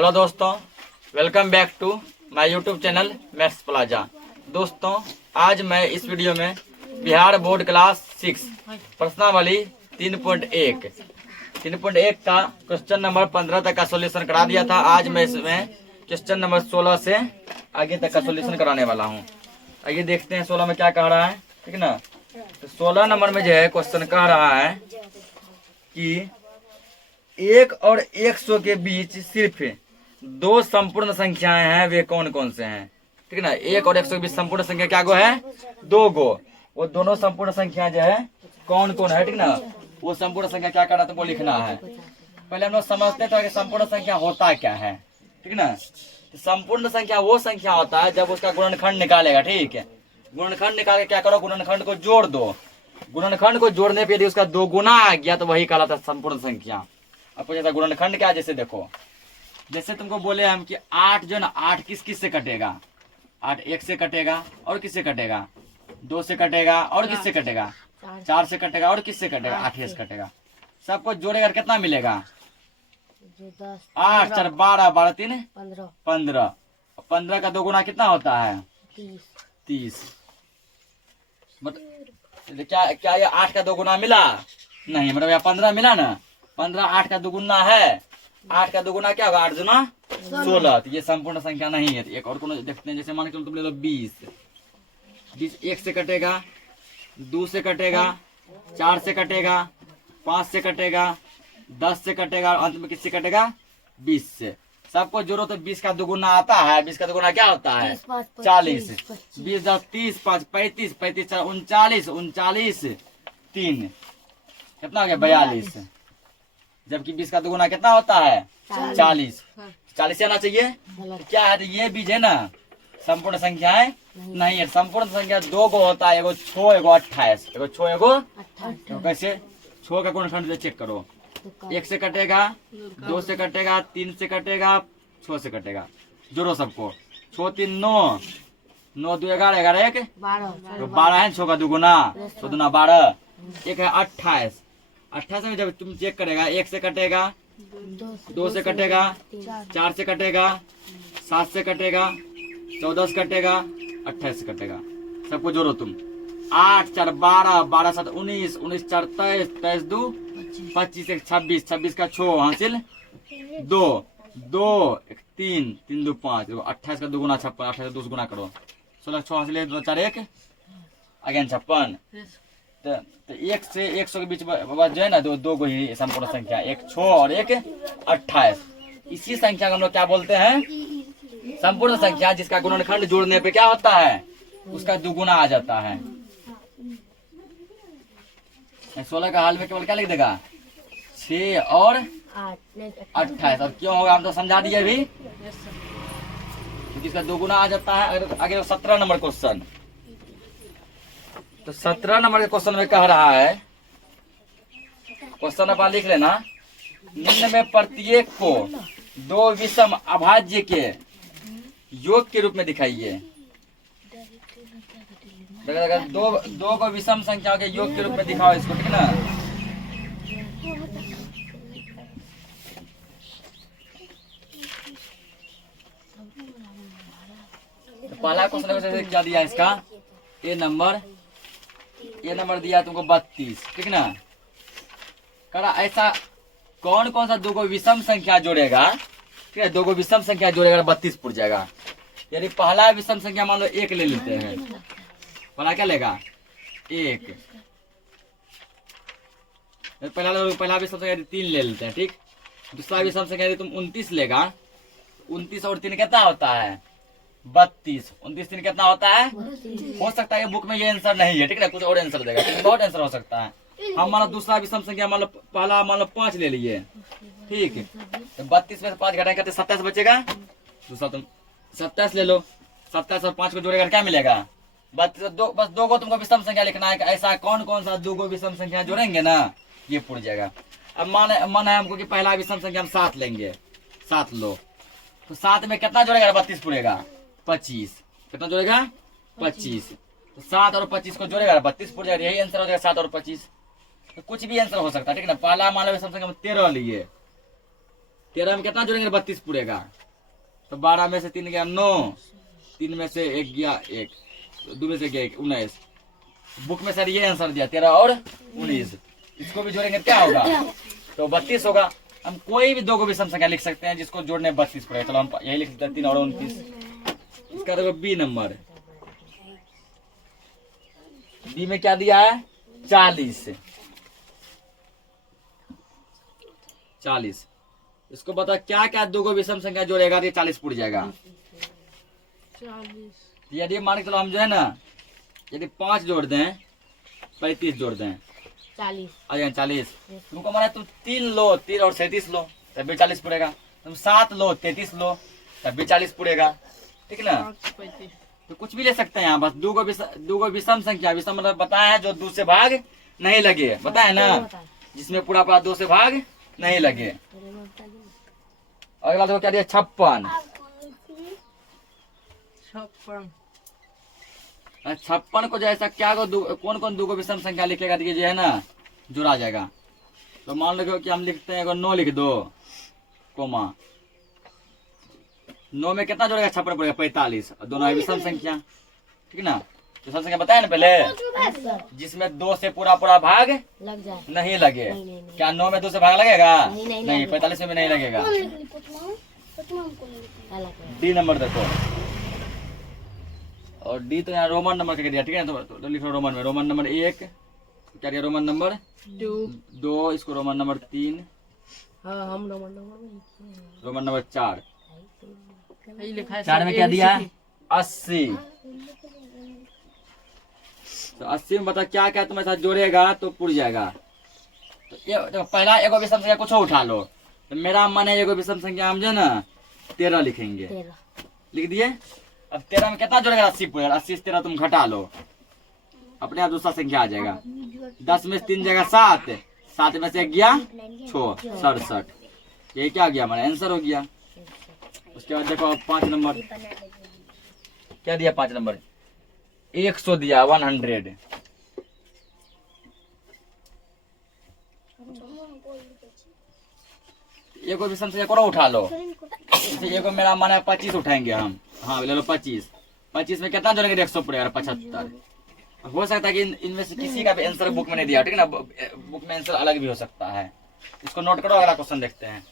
Hello दोस्तों, welcome back to my YouTube channel Maths Plaza. दोस्तों, आज मैं इस वीडियो में बिहार बोर्ड क्लास 6 प्रश्नावली 3.1 का क्वेश्चन नंबर 15 तक का सॉल्यूशन करा दिया था। आज मैं इसमें क्वेश्चन नंबर 16 से आगे तक का सॉल्यूशन कराने वाला हूँ। आइए देखते हैं 16 में क्या कह रहा है, ठीक ना। तो 16 नंबर में जो है क्वेश्चन कह रहा है कि 1 और 100 के बीच सिर्फ दो संपूर्ण संख्याएं हैं, वे कौन कौन से हैं, ठीक ना। 1 और 100 के बीच संपूर्ण संख्या क्या गो है? 2 गो। वो दोनों संपूर्ण संख्या जो है कौन कौन है, ठीक ना। वो संपूर्ण संख्या क्या करना, तो वो लिखना है। पहले हम लोग समझते थे कि संपूर्ण संख्या होता क्या है, ठीक ना। तो संपूर्ण संख्या वो संख्या होता है जब उसका गुणनखंड निकालेगा, ठीक है। गुणनखंड निकाल के क्या करो, गुणनखंड को जोड़ दो। गुणनखंड को जोड़ने पे यदि उसका 2 गुना आ गया तो वही कहलाता है संपूर्ण संख्या। अब पूछा गुणनखंड क्या, जैसे देखो, जैसे तुमको बोले हम कि 8 जो ना, 8 किस किस से कटेगा? 8 1 से कटेगा, और किससे कटेगा? 2 से कटेगा, और किससे कटेगा? 4 से कटेगा, और किससे कटेगा? 8 से कटेगा। सबको जोड़ेगा कितना मिलेगा? 8 4 12, 12 3 15। 15 का 2 गुना कितना होता है? 30। मतलब क्या ये 8 का 2 गुना मिला? नहीं, मतलब यहाँ 15 मिला ना। 15 8 का 2 गुना है। 8 का 2 गुना क्या होगा? 8 दूना 16। तो ये संपूर्ण संख्या नहीं है। तो एक और को देखते हैं, जैसे मान के चलो तुम ले लो 20। 20 1 से कटेगा, 2 से कटेगा, 4 से कटेगा, 5 से कटेगा, 10 से कटेगा, और अंत में किससे कटेगा? 20 से। सबको जोड़ो तो 20 का 2 गुना आता है। 20 का 2 गुना क्या होता है? 40। 20 10 30 5 35, 35 4 39, 39 3 कितना हो गया? 42। जबकि 20 का 2 गुना कितना होता है? 40। 40 आना चाहिए। क्या है? तो ये बीज है ना संपूर्ण संख्या है नहीं है। संपूर्ण संख्या 2 गो होता है, एगो 6 एगो 28, एगो 6 एगो 28। कैसे? 6 का गुणनखंड से चेक करो। 1 से कटेगा, 2 से कटेगा, 3 से कटेगा, 6 से कटेगा। जोड़ो सबको। 6 3 9, 9 2 11, 11 1 तो 12 है। 6 का 2 गुना 6 दूना 12, 1 है 28। 28 में जब तुम चेक करेगा, 1 से कटेगा, 2 से कटेगा, 4 से कटेगा, 7 से कटेगा, 14 से कटेगा, 28 से कटेगा। सबको जोड़ो तुम। 8 4 12, 12 7 19, 19 4 23, 23 2 25, 1 26, 26 का 6 हासिल 2, 2 1 3, 3 2 5, 28 का 2 गुना 56, 28 का 2 गुना करो, 16 6 हासिल 2 4 1 अगेन 56। तो 1 से 100 के बीच जो है ना, दो गो ही संपूर्ण संख्या, एक 6 और एक 28। इसी संख्या को हम लोग क्या बोलते हैं? संपूर्ण संख्या, जिसका गुणनखंड जोड़ने पे क्या होता है? उसका 2 गुना आ जाता है। 16 का हाल में केवल क्या लिख देगा? 6 और 28। और क्यों होगा हम तो समझा दिए अभी, क्योंकि इसका 2 गुना आ जाता है। आगे 17 नंबर क्वेश्चन। तो 17 नंबर के क्वेश्चन में कह रहा है, क्वेश्चन आप लिख लेना। निम्न में प्रत्येक को 2 विषम अभाज्य के योग के रूप में दिखाइए। दो को विषम संख्या के योग के रूप में दिखाओ इसको, ठीक ना। तो पहला क्वेश्चन क्या दिया इसका? ए नंबर दिया तुमको 32, ठीक ना। करा ऐसा कौन कौन सा 2 को विषम संख्या जोड़ेगा, ठीक है। 2 को विषम संख्या जोड़ेगा 32 पुर जाएगा। यदि पहला विषम संख्या मान लो 1 ले लेते हैं, पहला क्या लेगा? 1। पहला विषम संख्या 3 ले लेते हैं, ठीक। दूसरा विषम संख्या यदि तुम 29 लेगा, 29 और 3 कितना होता है? 32। 29 3 कितना होता है? हो सकता है बुक में ये आंसर नहीं है, ठीक है, कुछ और आंसर देगा, बहुत आंसर हो सकता है। हम मान लो दूसरा विषम संख्या मान लो पहला मान लो 5 ले लिए, ठीक है। तो 32 में से 5 घटाएंगे तो 27 बचेगा। दूसरा तुम 27 ले लो, 27 और 5 को जोड़ेगा क्या मिलेगा? बस 2 को तुमको विषम संख्या लिखना है। ऐसा कौन कौन सा 2 को विषम संख्या जोड़ेंगे ना, ये पूछ जाएगा। अब मन है हमको कि पहला विषम संख्या हम 7 लेंगे, 7 लो। तो 7 में कितना जोड़ेगा? 32 पूरेगा 25। कितना जोड़ेगा? 25। तो 7 और 25 को जोड़ेगा 32 पूर जाएगा। यही आंसर हो जाएगा 7 और 25। तो कुछ भी आंसर हो सकता है, ठीक है ना। पहला मान लो विषम संख्या हम 13 लिए, 13 में कितना जोड़ेंगे 32 पूरेगा। तो 12 में से 3 गया 9, 3 में से 1 गया 1, 2 में से गया 1, 19। बुक में सर ये आंसर दिया 13 और 19। इसको भी जोड़ेंगे क्या होगा तो 32 होगा। हम कोई भी दो को विषम संख्या लिख सकते हैं जिसको जोड़ने 32 पड़ेगा। चलो हम यही लिख सकते हैं 3 और 29। इसका देखो बी नंबर, बी में क्या दिया है 40। इसको बता क्या क्या दो को विषम संख्या जोड़ेगा तो ये 40 पूर जाएगा। 40 यदि मान के चलो हम जो है ना यदि 5 जोड़ दें 35 जोड़ दें 40 आ जाए 40। तुमको माना तुम 3 लो 3 और 37 लो तब भी 40 पूरेगा। तुम 7 लो 33 लो तब भी 40 पूरेगा। ठीक ना। 35 तो कुछ भी ले सकते हैं यहाँ बस दो गो विषम संख्या। विषम मतलब बताया है जो 2 से भाग नहीं लगे, बताए ना जिसमें पूरा पूरा 2 से भाग नहीं लगे। अगला देखो क्या दिया 56। 56 को जैसा क्या कौन कौन दो विषम संख्या लिखेगा देखिए जो है ना जुड़ा जाएगा। तो मान लो कि हम लिखते हैं 9 लिख दो कोमा 9 में कितना जोड़ेगा 56 पड़ेगा 45। और दोनों है विषम संख्या। ठीक ना। विषम संख्या बताया ना पहले जिसमें 2 से पूरा पूरा भाग लग जाए नहीं लगे। नहीं। क्या 9 में 2 से भाग लगेगा नहीं, 45 में भी नहीं लगेगा। अलग डी नंबर देखो और डी तो यहाँ रोमन नंबर का दिया। ठीक है तो लिखो रोमन में रोमन नंबर 1 क्या दिया रोमन नंबर 2 इसको रोमन नंबर 3 हम रोमन नंबर 4 लिखा है 4 में क्या दिया 80। तो 80 में बता क्या क्या तुम्हारे साथ जोड़ेगा तो पुर जाएगा। तो ये तो पहला एगो विषम संख्या कुछ उठा लो। तो मेरा मन है एगो विषम संख्या हम जो ना 13 लिखेंगे। लिख दिए। अब 13 में कितना जोड़ेगा 80 पूरे 80 से 13 तुम घटा लो अपने आप दूसरा संख्या आ जाएगा। 10 में से 3 जाएगा 7, 7 में से 1 गया 6 67। ये क्या गया हमारा आंसर हो गया। उसके बाद देखो 5 नंबर क्या दिया 5 नंबर 100 दिया 100। एगो विषम संख्या करो उठा लो। एगो मेरा मन है 25 उठाएंगे हम। हाँ ले लो 25 में कितना जोड़ेंगे 100 पड़ेगा 75। हो सकता है कि इनमें से किसी का भी आंसर बुक में नहीं दिया। ठीक है ना। बुक में आंसर अलग भी हो सकता है। इसको नोट करो। अगला क्वेश्चन देखते हैं।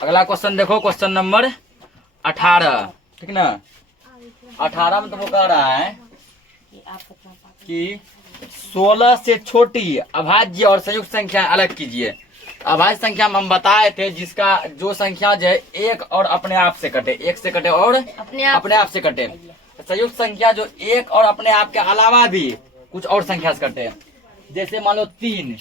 अगला क्वेश्चन देखो क्वेश्चन नंबर 18। ठीक ना। 18 में तुमको कह रहा है कि 16 से छोटी अभाज्य और संयुक्त संख्या अलग कीजिए। अभाज्य संख्या में हम बताए थे जिसका जो संख्या जो है 1 और अपने आप से कटे 1 से कटे और अपने आप से कटे। संयुक्त संख्या जो 1 और अपने आप के अलावा भी कुछ और संख्या से कटे। जैसे मान लो 3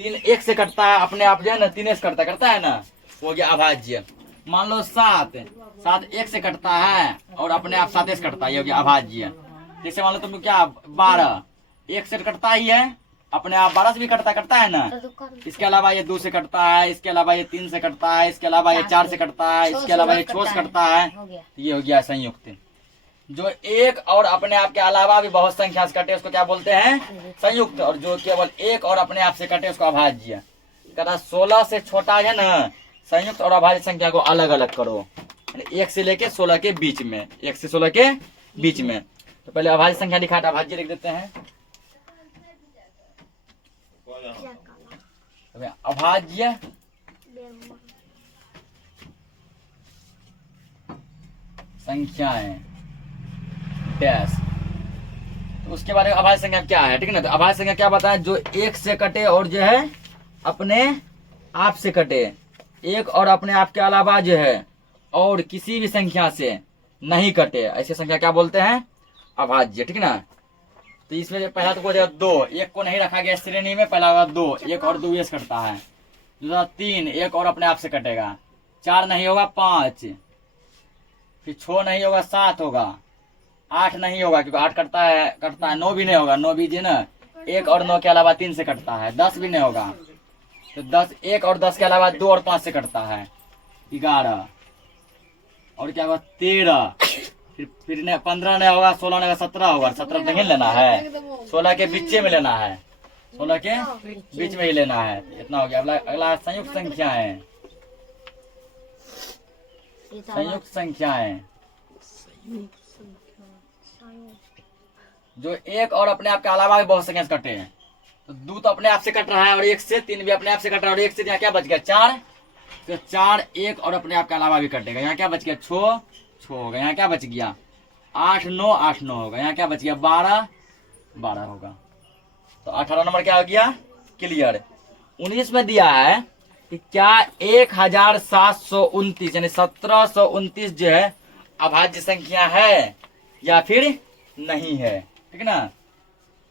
1 से कटता है अपने आप जो है ना 3 से करता है ना वो गया अभाज्य। मान लो 7 1 से कटता है और अपने आप 7 से कटता है ये हो गया अभाज्य। जैसे मान लो तुम क्या 12 1 से कटता ही है अपने आप 12 से भी कटता है ना। इसके अलावा ये 2 से कटता है, इसके अलावा ये 3 से कटता है, इसके अलावा ये 4 से कटता है, इसके अलावा ये 6 से कटता है। ये हो गया संयुक्त। जो 1 और अपने आप के अलावा भी बहुत संख्या से कटे उसको क्या बोलते हैं संयुक्त। और जो केवल 1 और अपने आप से कटे उसको अभाज्य। 16 से छोटा है ना संयुक्त और अभाज्य संख्या को अलग अलग करो। 1 से लेके 16 के बीच में 1 से 16 के बीच में। तो पहले अभाज्य संख्या लिखा है अभाज्य लिख देते हैं। अभाज्य संख्याएं डैश। तो उसके बारे में अभाज्य संख्या क्या है। ठीक है ना। तो अभाज्य संख्या क्या बताया जो 1 से कटे और जो है अपने आप से कटे 1 और अपने आप के अलावा जो है और किसी भी संख्या से नहीं कटे ऐसी संख्या क्या बोलते हैं अभाज्य। ठीक है ना। तो इसमें जो पहला तो को 2 1 को नहीं रखा गया श्रेणी में। पहला होगा 2 1 और 2 से कटता है। दूसरा 3 1 और अपने आप से कटेगा। 4 नहीं होगा 5 फिर 6 नहीं होगा 7 होगा। 8 नहीं होगा क्योंकि 8 कटता है 9 भी नहीं होगा 9 भी ना 1 और 9 के अलावा 3 से कटता है। 10 भी नहीं होगा। तो 10 1 और 10 के अलावा 2 और 5 से कटता है 11 और क्या होगा 13 फिर 15 नहीं होगा 16 नहीं होगा 17 होगा। 17 नहीं लेना है 16 के बीचे में लेना है। 16 के बीच में ही लेना है। इतना हो गया। अगला अगला संयुक्त संख्या है। संयुक्त संख्याएं जो एक और अपने आप के अलावा भी बहुत संख्या से कटे हैं। तो 2 तो अपने आप से कट रहा है और 1 से, 3 भी अपने आप से कट रहा है और 1 से। यहाँ क्या बच गया 4। तो 4 1 और अपने आप के अलावा भी कटेगा। यहाँ क्या बच गया 6 6 होगा। यहाँ क्या बच गया 8 9 8 9 होगा। यहाँ क्या बच गया 12 12 होगा। तो 18 नंबर क्या हो गया क्लियर। 19 में दिया है कि क्या 1729 यानी 1729 जो है अभाज्य संख्या है या फिर नहीं है। ठीक है ना।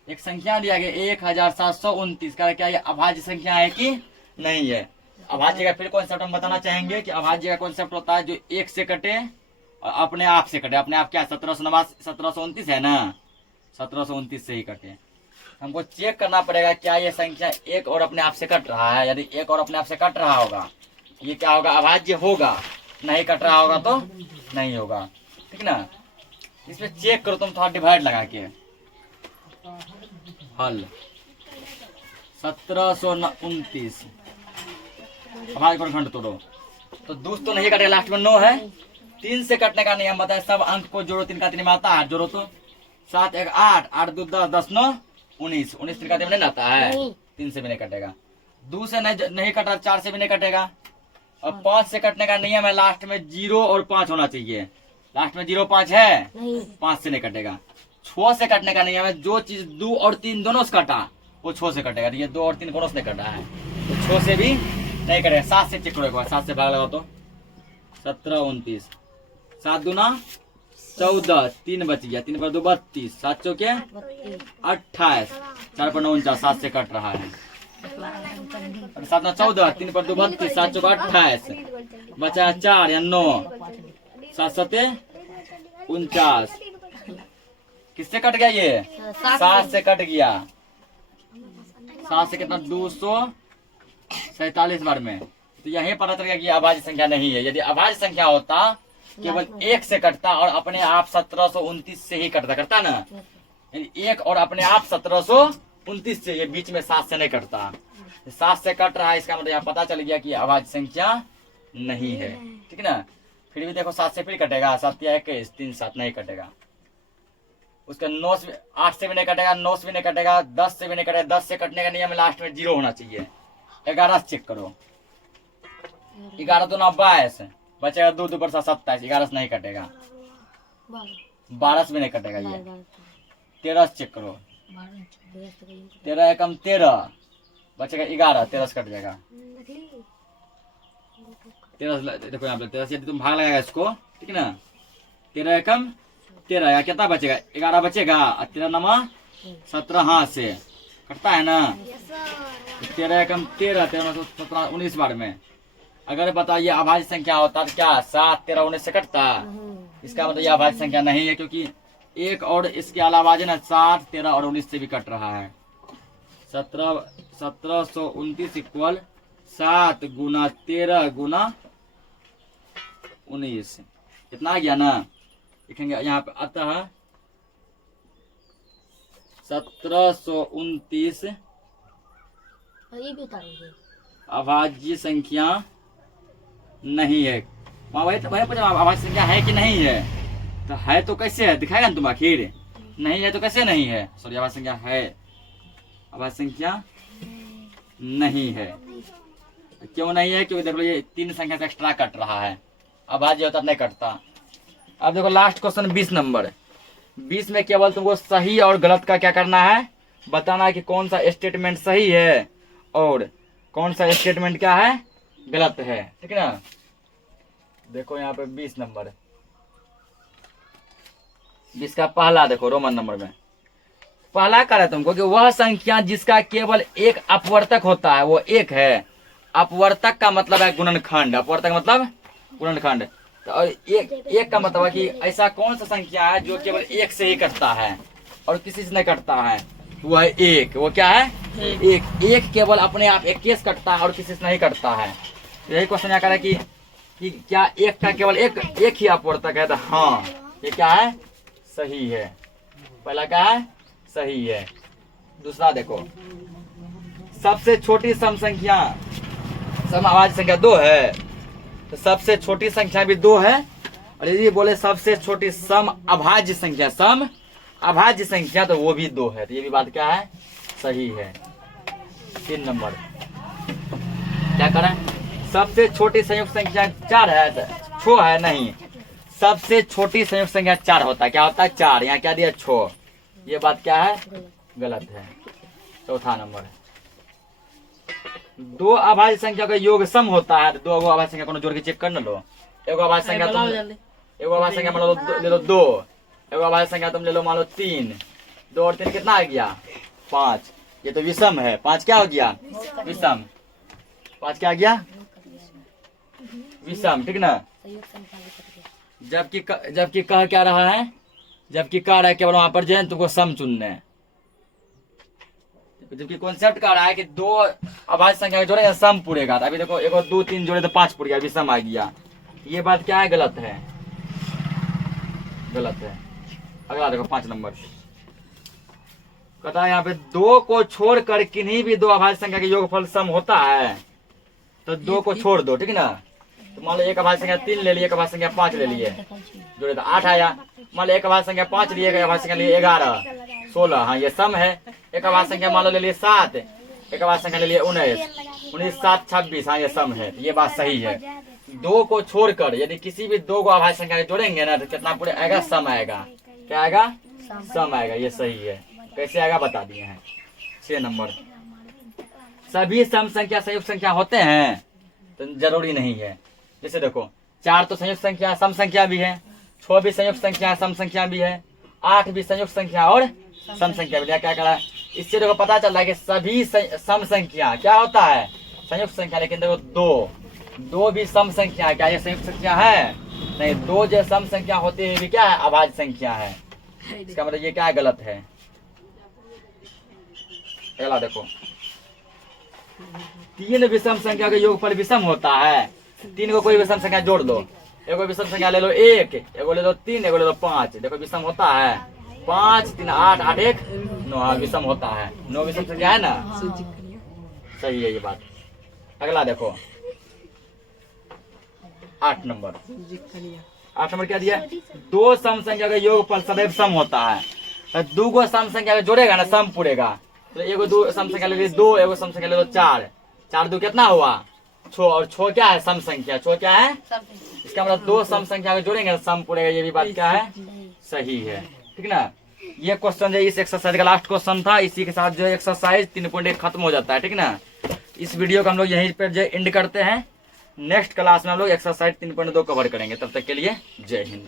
एक संख्या दिया गया 1729 का, क्या ये अभाज्य संख्या है कि नहीं है। अभाज्य का फिर कॉन्सेप्ट हम बताना चाहेंगे कि अभाज्य का कॉन्सेप्ट होता है जो 1 से कटे और अपने आप से कटे। अपने आप क्या 1729 है ना, 1729 से ही कटे। हमको चेक करना पड़ेगा क्या ये संख्या 1 और अपने आप से कट रहा है। यदि 1 और अपने आप से कट रहा होगा ये क्या होगा अभाज्य होगा। नहीं कट रहा होगा तो नहीं होगा। ठीक ना। इसमें चेक करो तुम थोड़ा डिवाइड लगा के। हल 1729 अभाज्य खंड तोड़ो तो 2 तो नहीं कटेगा, लास्ट में 9 है। 3 से कटने का नियम बताए। सब अंक को जोड़ो, 3 का 3 में आता है, जोड़ो तो 7 1 8 8 2 10 10 9 19 19 3 का 3 में नहीं आता है। 3 से भी नहीं कटेगा। 2 से नहीं कटा, 4 से भी नहीं कटेगा। और 5 से कटने का नियम है, लास्ट में 0 और 5 होना चाहिए। लास्ट में 0 5 है, 5 से नहीं कटेगा। 6 से कटने का नियम है, जो चीज 2 और 3 दोनों से कटा वो 6 से कटेगा। ये 2 और 3 दोनों से कटा है तो 6 से भी नहीं कटेगा। 7 से चेक करो, 7 से भाग लगाओ तो 17 29 7 दूना 14 3 बच गया, 3 पर 2 32 7 चौके 28 4 पर 9 49 7 से कट रहा है। 7 9 14 3 पर 2 32 7 चौके 28 बचा 4 या 9 7 7 49 किससे कट गया ये 7 से कट गया। 7 से कितना 247 बार में। तो यही पता चल गया कि अभाज्य संख्या नहीं है। यदि अभाज्य संख्या होता केवल 1 से कटता और अपने आप 1729 से ही करता ना। 1 और अपने आप 1729 से, ये बीच में 7 से नहीं कटता। 7 से कट रहा है इसका मतलब यहाँ पता चल गया कि अभाज्य संख्या नहीं है। ठीक है ना। फिर भी देखो 7 से फिर कटेगा, 7 या 21 3 7 नहीं कटेगा। उसका 9 से 8 से भी नहीं कटेगा, 9 से भी नहीं कटेगा, 10 से भी नहीं कटेगा। 10 से कटने का नियम लास्ट में 0 होना चाहिए। 11 से चेक करो, 11 2 9 22 बचेगा 2 2 पर 27 11 से नहीं कटेगा। 12 से भी नहीं कटेगा ये। 13 से चेक करो, 13 एकम 13 बचेगा 11 13 से कट जाएगा। 13 देखो यहाँ पे 13 से तुम भाग लगाएगा इसको। ठीक है ना। 13 एकम 13 या कितना बचेगा 11 बचेगा। 13 नमा 17 हाथ से कटता है ना। 13 एकम 13 13 17 19 बार में। अगर बताइए अभाज्य संख्या होता तो क्या 7 13 19 से कटता। इसका मतलब ये अभाज्य संख्या नहीं है, क्योंकि 1 और इसके अलावा ना 7 13 और 19 से भी कट रहा है। 1729 इक्वल 7 गुना 13 गुना 19 कितना आ गया ना। लिखेंगे यहाँ पे अतः 1729 अभाज्य संख्या नहीं है। वही तो वही पूछा अभाज्य संख्या है कि नहीं है। तो है तो कैसे है दिखाएगा ना तुम आखिर। नहीं है तो कैसे नहीं है। सॉरी अभाज्य संख्या है, अभाज्य संख्या नहीं है। तो क्यों नहीं है, क्योंकि देखो ये 3 संख्या से एक्स्ट्रा कट रहा है। अभाज्य होता नहीं कटता। अब देखो लास्ट क्वेश्चन 20 नंबर। 20 में केवल तुमको सही और गलत का क्या करना है, बताना है कि कौन सा स्टेटमेंट सही है और कौन सा स्टेटमेंट क्या है गलत है। ठीक है ना। देखो यहाँ पे 20 नंबर 20 का पहला देखो रोमन नंबर में पहला कह रहा है तुमको कि वह संख्या जिसका केवल एक अपवर्तक होता है वो 1 है। अपवर्तक का मतलब है गुणनखंड। अपवर्तक का मतलब गुणनखंड। तो और एक का मतलब है कि ऐसा कौन सा संख्या है जो केवल 1 से ही कटता है और किसी से नहीं कटता है। वो है 1। वो क्या है 1 केवल अपने आप 21 कटता है और किसी से नहीं कटता है। यही क्वेश्चन यहाँ कर रहा है कि क्या 1 का केवल एक ही अपवर्तक है। तो हाँ ये क्या है सही है। पहला क्या है सही है। दूसरा देखो सबसे छोटी सम संख्या सम अभाज्य संख्या 2 है, तो सबसे छोटी संख्या भी 2 है। और यदि बोले सबसे छोटी सम अभाज्य संख्या, सम अभाज्य संख्या, तो वो भी 2 है। तो ये भी बात क्या है, सही है। 3 नंबर क्या करें, सबसे छोटी संयुक्त संख्या 4 है, तो 6 है नहीं, सबसे छोटी संयुक्त संख्या 4 होता है। क्या होता है, 4। यहाँ क्या दिया, 6। ये बात क्या है, गलत है। चौथा नंबर, 2 अभाज्य संख्या का योग सम होता है। तो 2 अभाज्य संख्या को जोड़ के चेक कर न लो। एगो अभाज्य संख्या तुम एगो अभाज्य संख्या मान लो ले लो 2, एगो अभाज्य संख्या तुम ले लो मान लो 3। 2 और 3 कितना आ गया, 5। ये तो विषम है। 5 क्या हो गया, विषम। 5 क्या आ गया, विषम, ठीक ना। जबकि कह क्या रहा है, जबकि कह रहा है केवल वहां पर जो है तुमको सम चुनना है। जबकि कॉन्सेप्ट कह रहा है कि 2 अभाज्य संख्या जोड़े सम पूरेगा। अभी देखो 1 2 3 जोड़े तो 5 पूर गया, विषम आ गया। ये बात क्या है, गलत है, गलत है। अगला देखो 5 नंबर, कहता है यहाँ पे 2 को छोड़कर किन्हीं भी 2 अभाज्य संख्या के योगफल सम होता है। तो 2 को छोड़ दो, ठीक ना। तो मान लो एक अभाज्य संख्या 3 ले लिए, एक अभाज्य संख्या 5 ले लिए, जोड़े तो 8 आया। मान लो एक अभाज्य संख्या 5 लिए, एक अभाज्य संख्या लिए 11, 16, हाँ ये सम है। एक अभाज्य संख्या मान लो ले लिए 7, एक अभाज्य संख्या ले लिए 19, 19 7 26, हाँ ये सम है। ये बात सही है। 2 को छोड़कर यदि किसी भी 2 को अभाज्य संख्या जोड़ेंगे ना, तो कितना पूरे आएगा, सम आएगा। क्या आएगा, सम आएगा। ये सही है। कैसे आएगा बता दिए हैं। 6 नंबर, सभी सम संख्या संयुक्त संख्या होते हैं, तो जरूरी नहीं है। जैसे देखो 4 तो संयुक्त संख्या सम संख्या भी है, 6 भी संयुक्त संख्या सम संख्या भी है, 8 भी संयुक्त संख्या और सम संख्या भी है। क्या करा, इससे देखो पता चल रहा है कि सभी सम संख्या क्या होता है, संयुक्त संख्या। लेकिन देखो 2 भी सम संख्या है। क्या ये संयुक्त संख्या है, नहीं। 2 जो सम संख्या होती है भी क्या है, अभाज्य संख्या है। इसका मतलब ये क्या है, गलत है। अगला देखो 3 विषम संख्या का योगफल विषम होता है। 3 को कोई विषम संख्या जोड़ दो, एगो विषम संख्या ले लो 1, एगो ले लो 3, एगो ले लो 5। देखो विषम होता है 5 3 8 8 1 9, विषम होता है। 9 विषम संख्या है ना, सही है ये बात। अगला देखो 8 नंबर, 8 नंबर क्या दिया, 2 सम संख्या का योगफल सदैव सम होता है। 2 को सम संख्या जोड़ेगा ना, सम पूरेगा। तो एगो 2 सम संख्या ले ली 2, एगो सम संख्या ले लो 4, 4 2 कितना हुआ, 6। और 6 क्या है, सम संख्या। 6 क्या है, इसका मतलब 2 सम संख्या को जोड़ेंगे सम पूरेगा। ये भी बात क्या है, सही है, ठीक ना। ये क्वेश्चन जो इस एक्सरसाइज का लास्ट क्वेश्चन था। इसी के साथ जो एक्सरसाइज 3.1 खत्म हो जाता है, ठीक ना। इस वीडियो को हम लोग यहीं पर जो एंड करते हैं। नेक्स्ट क्लास में हम लोग एक्सरसाइज 3.2 कवर करेंगे। तब तक के लिए जय हिंद।